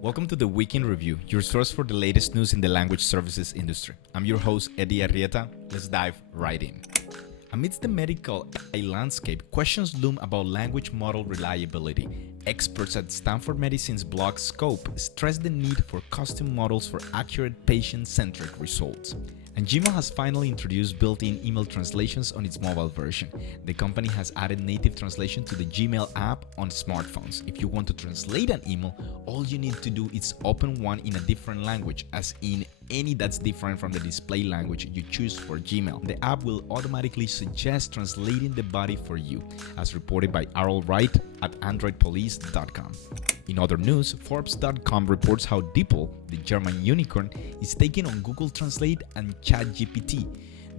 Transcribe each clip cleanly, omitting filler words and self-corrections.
Welcome to the Week in Review, your source for the latest news in the language services industry. I'm your host, Eddie Arrieta. Let's dive right in. Amidst the medical AI landscape, questions loom about language model reliability. Experts at Stanford Medicine's blog Scope stress the need for custom models for accurate patient-centric results. And Gmail has finally introduced built-in email translations on its mobile version. The company has added native translation to the Gmail app on smartphones. If you want to translate an email, all you need to do is open one in a different language, as in any that's different from the display language you choose for Gmail. The app will automatically suggest translating the body for you, as reported by Arl Wright at AndroidPolice.com. In other news, Forbes.com reports how DeepL, the German unicorn, is taking on Google Translate and ChatGPT.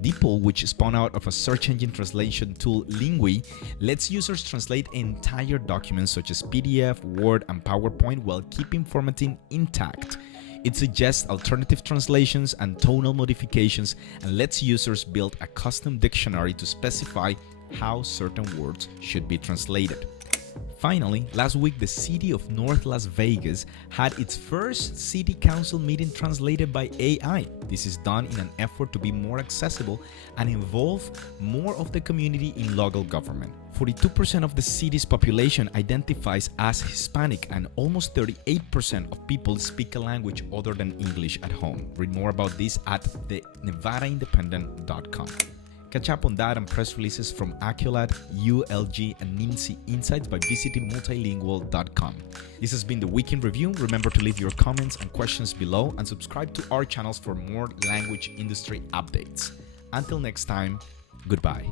DeepL, which spun out of a search engine translation tool Lingui, lets users translate entire documents such as PDF, Word, and PowerPoint while keeping formatting intact. It suggests alternative translations and tonal modifications and lets users build a custom dictionary to specify how certain words should be translated. Finally, last week the city of North Las Vegas had its first city council meeting translated by AI. This is done in an effort to be more accessible and involve more of the community in local government. 42% of the city's population identifies as Hispanic, and almost 38% of people speak a language other than English at home. Read more about this at thenevadaindependent.com. Catch up on that and press releases from Accolade, ULG, and NIMSI Insights by visiting MultiLingual.com. This has been the Week in Review. Remember to leave your comments and questions below and subscribe to our channels for more language industry updates. Until next time, goodbye.